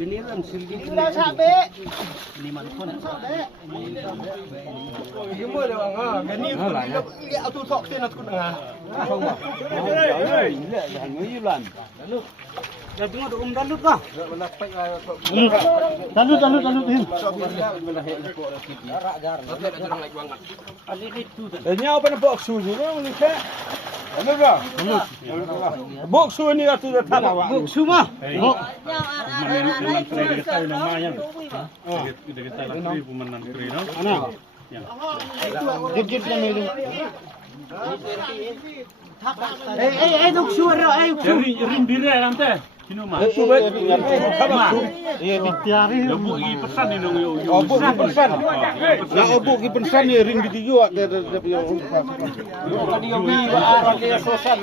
Piniran silgi. Ila sabi. Ini manpon. Yung mo lang nga. Ganyan ko. Ili auto talk din at ko nga. Jangan ngilan. Jadi ngadu dalut ka. Dalut hin. Nya apa na box suju no lika. Ano ba? Box suju ni atu da tana wa. Box suma. Gigit na nilo. Duk suara, Rimbira nanti. Sino ma? Iya, ditiari. Obu gi pesan ni nong yo. Obu gi pesan. Na obu gi pesan ni ring di juga. Tadi yo bi wa ara dia sosan